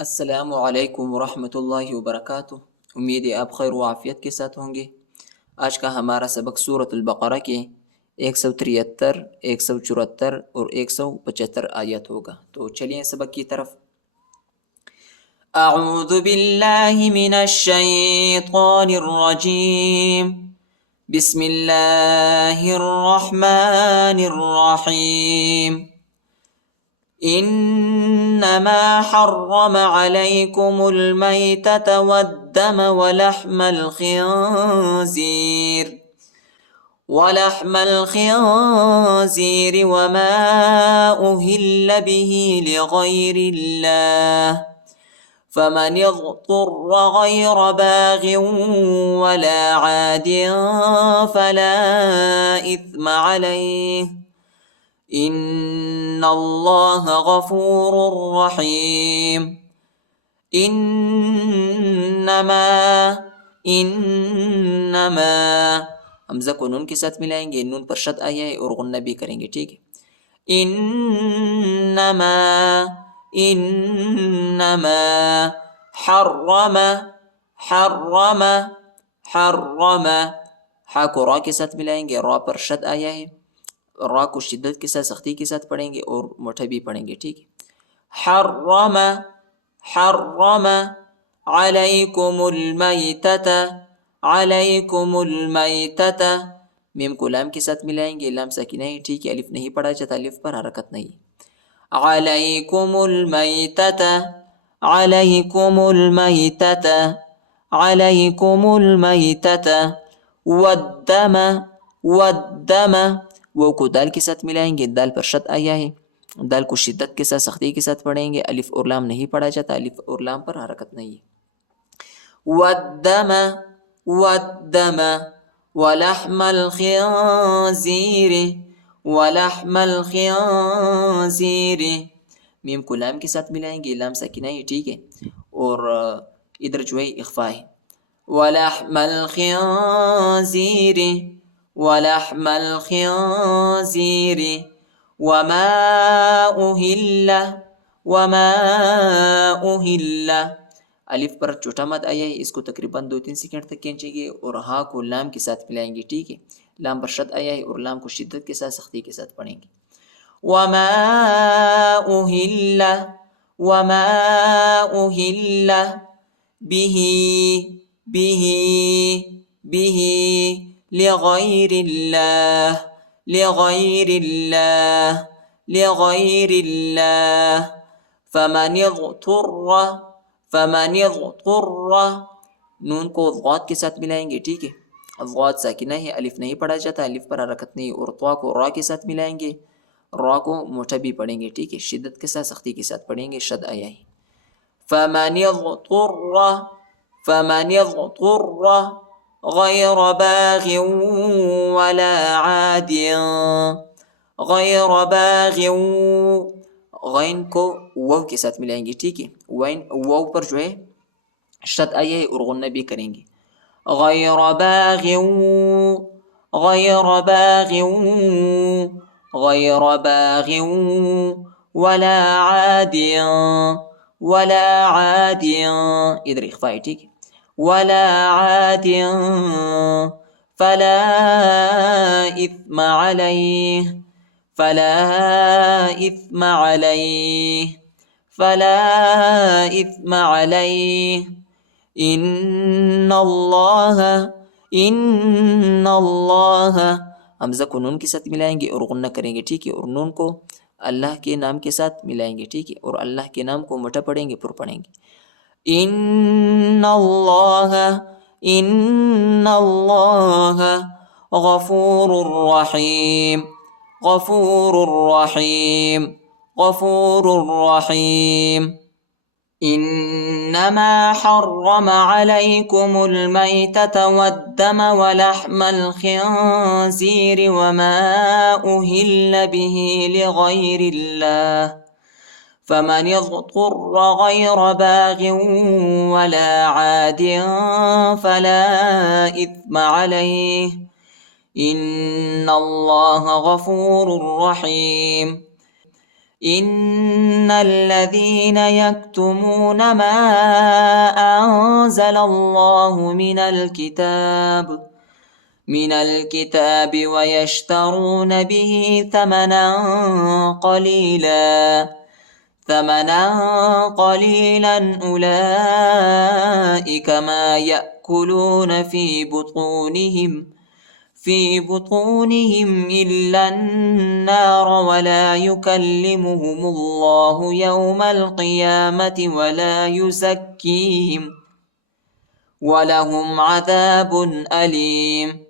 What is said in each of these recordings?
السلام علیکم ورحمۃ اللہ وبرکاتہ۔ امید ہے آپ خیر و عافیت کے ساتھ ہوں گے۔ آج کا ہمارا سبق سورۃ البقرہ کے 173، 174 اور 175 آیات ہوگا۔ تو چلیے سبق کی طرف۔ اعوذ باللہ من الشیطان الرجیم، بسم اللہ الرحمن الرحیم۔ انما حرم عليكم الميتة والدم ولحم الخنزير وما أهل به لغير الله فمن اضطر غير باغ ولا عاد فلا إثم عليه ان اللہ غفور رحیم۔ انما حمزہ کو نون کے ساتھ ملائیں گے، نون پر شد آیا ہے اور غنہ بھی کریں گے، ٹھیک ہے۔ انما حرم ہا کو را کے ساتھ ملائیں گے، را پر شد آیا ہے، را کو شدت کے ساتھ سختی کے ساتھ پڑھیں گے اور موٹا بھی پڑھیں گے، ٹھیک ہے۔ حرم علیکم المیتۃ، میم کو لام کے ساتھ ملائیں گے، لام ساکنہ ہے، ٹھیک ہے، الف نہیں پڑھا جاتا، الف پر حرکت نہیں۔ علیکم المیتۃ والدم، وہ کو دال کے ساتھ ملائیں گے، دال پر شد آیا ہے، دال کو شدت کے ساتھ سختی کے ساتھ پڑھیں گے، الف اور لام نہیں پڑھا جاتا، الف اور لام پر حرکت نہیں ہے۔ والدم ولحم الخنزیر، میم کو لام کے ساتھ ملائیں گے، لام ساکنہ ہے، ٹھیک ہے، اور ادھر جو ہے اخفا ہے۔ ولحم الخنزیر وما أهل، الف پر چھوٹا مد آیا ہے، اس کو تقریباً 2-3 سیکنڈ تک کھینچیں گے اور ہا کو لام کے ساتھ ملائیں گے، ٹھیک ہے، لام پر شد آیا ہے اور لام کو شدت کے ساتھ سختی کے ساتھ پڑھیں گے۔ وما أهل به لغير الله فمن اضطر، نون کو ضاد کے ساتھ ملائیں گے، ٹھیک ہے، ضاد ساکنہ ہے، الف نہیں پڑھا جاتا، الف پر حرکت نہیں، اور طا کو را کے ساتھ ملائیں گے، را کو موٹا بھی پڑھیں گے، ٹھیک ہے، شدت کے ساتھ سختی کے ساتھ پڑھیں گے، شد آیا ہے۔ فمن اضطر غیر باغ ولا عاد، غین کو واو کے ساتھ ملائیں گے، ٹھیک ہے، واو پر جو ہے شد آیا ہے اور غنہ بھی کریں گے۔ غیر باغ ولا عاد، ادھر اخفا ہے، ٹھیک ہے، ولا عاد فلا اثم علیہ ان اللہ حمزہ کو نون کے ساتھ ملائیں گے اور غنہ کریں گے، ٹھیک ہے، اور نون کو اللہ کے نام کے ساتھ ملائیں گے، ٹھیک ہے، اور اللہ کے نام کو موٹا پڑھیں گے، پر پڑھیں گے۔ ان اللہ غفور رحیم۔ انما حرم عليكم الميتة والدم ولحم الخنزير وما أهل به لغير الله فمن اضطر غير باغ ولا عاد فلا إثم عليه ان اللہ غفور رحیم۔ إن الذين يكتمون ما أنزل الله من الكتاب ويشترون به ثمنا قليلا أولئك ما يأكلون في بطونهم إلا النار ولا يكلمهم الله يوم القيامة ولا يزكيهم ولهم عذاب أليم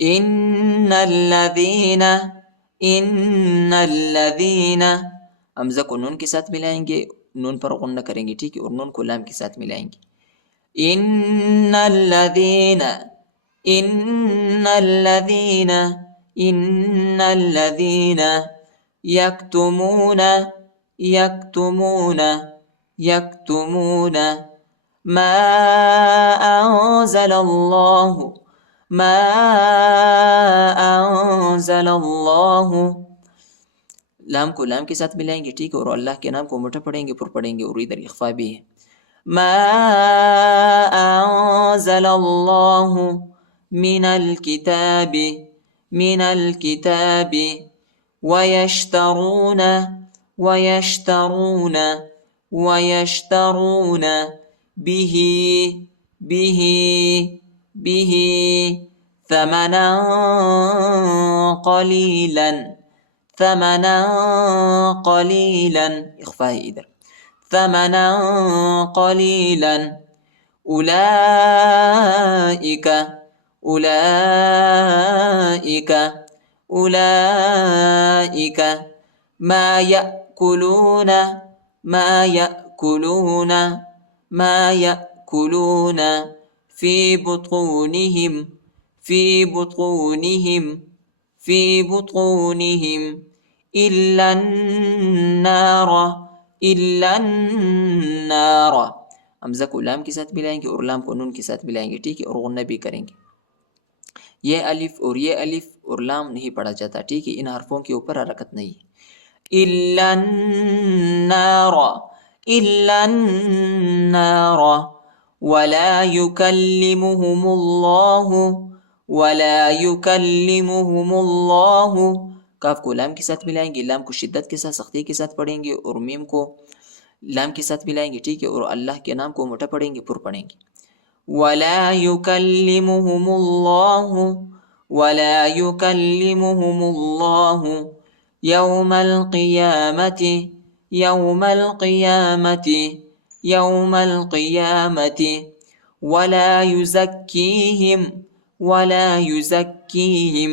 إن الذين حمزہ کو نون کے ساتھ ملائیں گے، نون پر غنہ کریں گے، ٹھیک ہے، اور نون کو لام کے ساتھ ملائیں گے. إن الذين يكتمون ما أنزل الله لام کو لام کے ساتھ ملائیں گے، ٹھیک ہے، اور اللہ کے نام کو موٹا پڑھیں گے، پر پڑھیں گے، اور ادھر اخفا بھی ہے. ما أنزل الله من الكتاب ويشترون به ثمنا قليلا اخفاء ادھر ثمنا قليلا أولئك ما يأكلون في بطونهم إلا النار. حمزہ کو لام کے ساتھ ملائیں گے اور لام کو نون کے ساتھ ملائیں گے، ٹھیک ہے، اور غنہ بھی کریں گے. یہ الف اور لام نہیں پڑھا جاتا، ٹھیک ہے، ان حرفوں کے اوپر حرکت نہیں ہے. إلا النار ولا يكلمهم الله کاف کو لام کے ساتھ ملائیں گے، لام کو شدت کے ساتھ سختی کے ساتھ پڑھیں گے، اور میم کو لام کے ساتھ ملائیں گے، ٹھیک ہے، اور اللہ کے نام کو موٹا پڑھیں گے، پر پڑھیں گے. ولا يكلمهم الله يوم القيامة ولا يزكيهم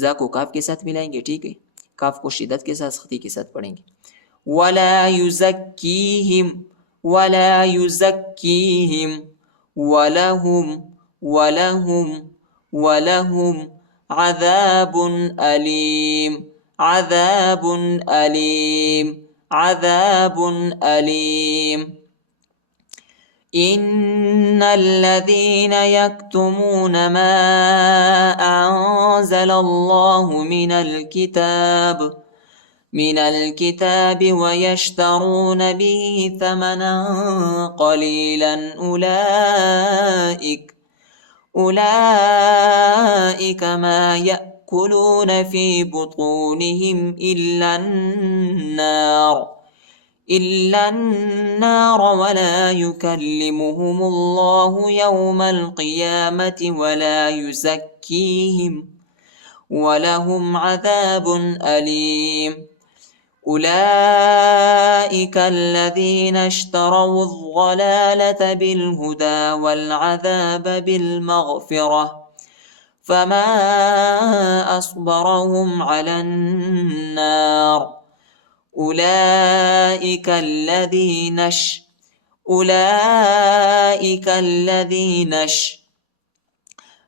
زا کو کاف کے ساتھ ملائیں گے، ٹھیک ہے، کاف کو شدت کے ساتھ سختی کے ساتھ پڑھیں گے. ولا يزكيهم ولهم عذاب أليم. إن الذين يكتمون ما أنزل الله من الكتاب ويشترون به ثمنا قليلا أولئك ما يأكلون في بطونهم إلا النار ولا يكلمهم الله يوم القيامة ولا يزكيهم ولهم عذاب أليم. أولئك الذين اشتروا الضلالة بالهدى والعذاب بالمغفرة فما أصبرهم على النار. أولئك الذين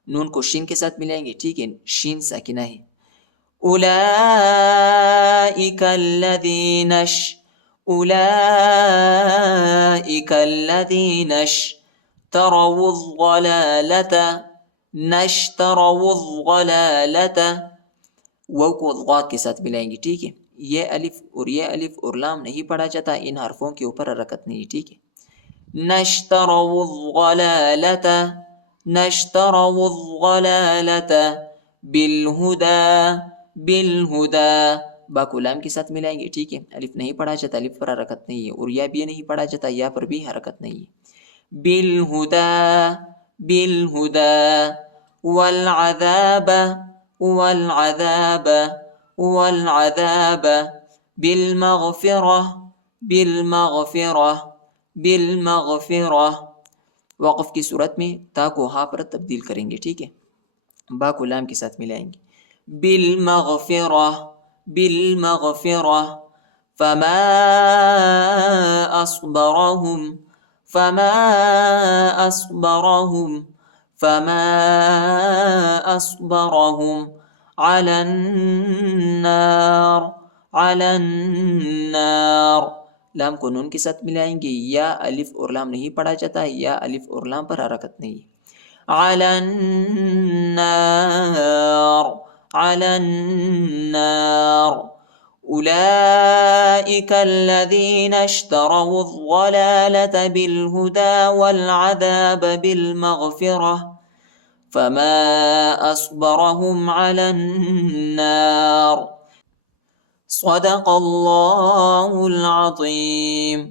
نون کو شین کے ساتھ ملائیں گے، ٹھیک ہے، شین ساکنہ ہے. أولئك الذين اشتروا الضلالة واو کو غوات کے ساتھ ملائیں گے، ٹھیک ہے. یہ الف اور لام نہیں پڑھا جاتا، ان حرفوں کے اوپر حرکت نہیں، ٹھیک ہے. نشتروا الضلالة بالہدا با کو لام کے ساتھ ملائیں گے، ٹھیک ہے. الف نہیں پڑھا جاتا، الف پر حرکت نہیں ہے، اور یا بھی نہیں پڑھا جاتا، یا پر بھی حرکت نہیں ہے. بالہدا والعذاب بالمغفرة. وقف کی صورت میں تا کو ہا پر تبدیل کریں گے، ٹھیک ہے. با کو لام کے ساتھ ملائیں گے. بالمغفرة فما أصبرهم على النار. لام کو نون کے ساتھ ملائیں گے، یا الف اور لام نہیں پڑھا جاتا، یا الف اور لام پر حرکت نہیں ہے. على النار. أولئك الذين اشتروا الضلالة بالهدى والعذاب بالمغفرة فما أصبرهم على النار. صدق الله العظيم.